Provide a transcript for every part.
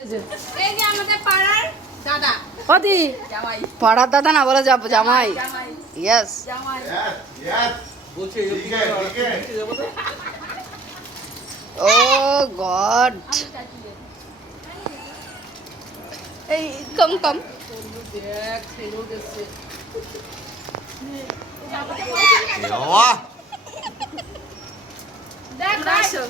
এই যে আমাদের পাড়ার দাদা কদি জামাই পাড়ার দাদা না বলে যাব জামাই ইয়েস জামাই বলছে ঠিক আছে ও গড এই কম কম দেখ ছেড়ে গেছে বাবা দেখ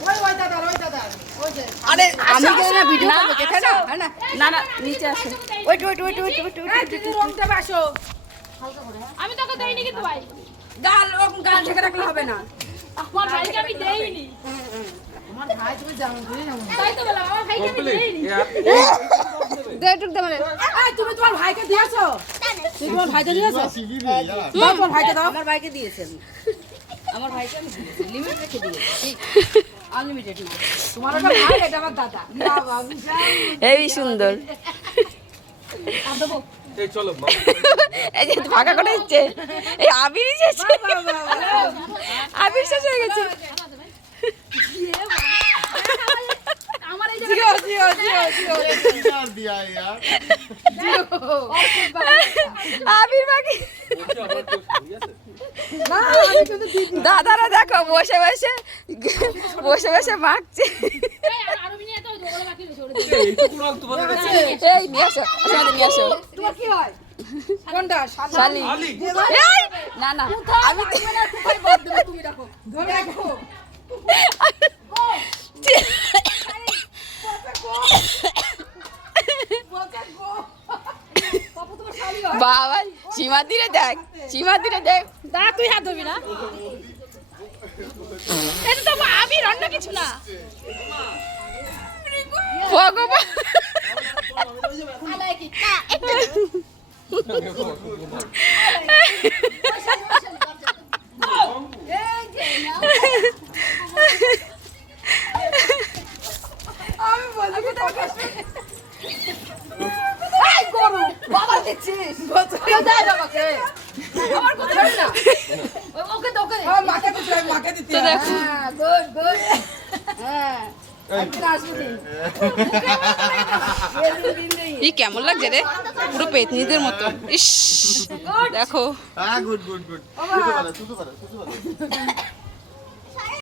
ওই দাদা ওই যে আরে আমি কেন না ভিডিও করব দেখে না হ্যাঁ না না না নিচে আসো ওয়েট তুমি রুমটা বসো আমি তোকে দেইনি কিন্তু ভাই গাল ঢেকে রাখলে হবে না আমার ভাইকে আমি দেইনি আমার ভাই তুমি জানো তাই তো বললাম আমার ভাইকে আমি দেইনি দে একটু দে মানে এই তুমি তোমার ভাইকে দিয়েছো তুমি তোমার ভাইকে দিয়েছো দাও তোমার ভাইকে দাও আমার ভাইকে দিয়েছেন আমার ভাইকে আমি লিমিট রেখে দিয়েছি আনলিমিটেড না তোমার ওটা ভাই এটা আমার দাদা না বাবু হেভি সুন্দর এই চলো এই যে ফাঁকা করে দিচ্ছে এই আবির এসেছে আবির শেষ হয়ে গেছে আমার এই যে दिया यार আবির বাকি না আমি কিন্তু দিদি দাদারা দেখো বসে বসে মাখছে আরো মিনিট তো ওগুলো বাকি রয়েছে ওটা এইটুকু রং তোমাদের কাছে এই নিয়ে আসো আমাদের নিয়ে আসো তোমার কি হয় কোনটা শালি আলি এই, না না আমি তুমি রাখো ধরে রাখো বাবা সীমা দিরে দেখ দা তুই হাত ধরবি না এটা তো আবির অন্য কিছু না ভগবান আমি বলি এই গরু বাবা দিচ্ছিস কেউ দেয় বাবাকে আমার কথা বলি না ওকে তো ওকে মাকে দিতে তো দেখো হ্যাঁ গুড হ্যাঁ আজকে আসবে দিন ই কেমন লাগছে রে পুরো পেতনিদের মতো ইস দেখো हां गुड गुड गुड तू तो बता